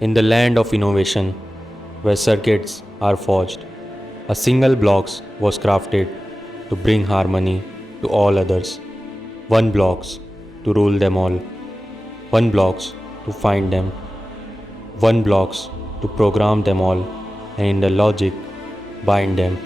In the land of innovation, where circuits are forged, a single blocks was crafted to bring harmony to all others. One blocks to rule them all. One blocks to find them. One blocks to program them all, and in the logic bind them.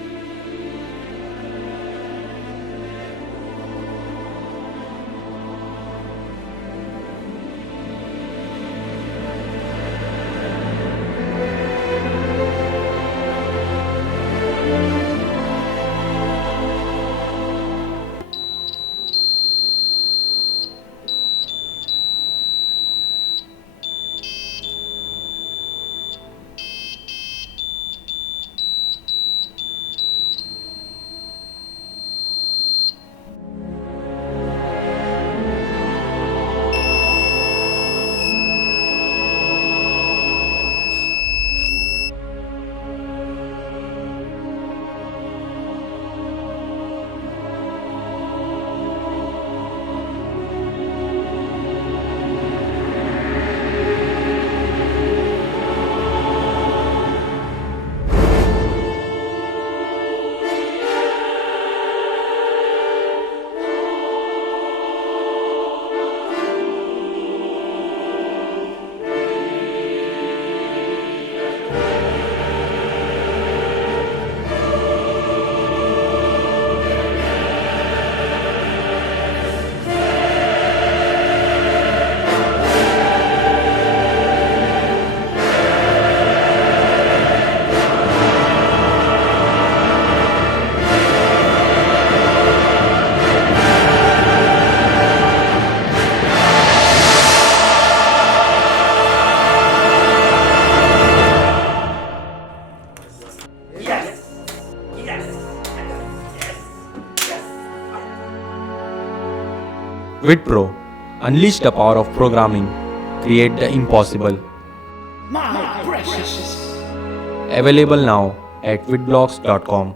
WitPro, unleash the power of programming, create the impossible. My precious. Available now at witblox.com.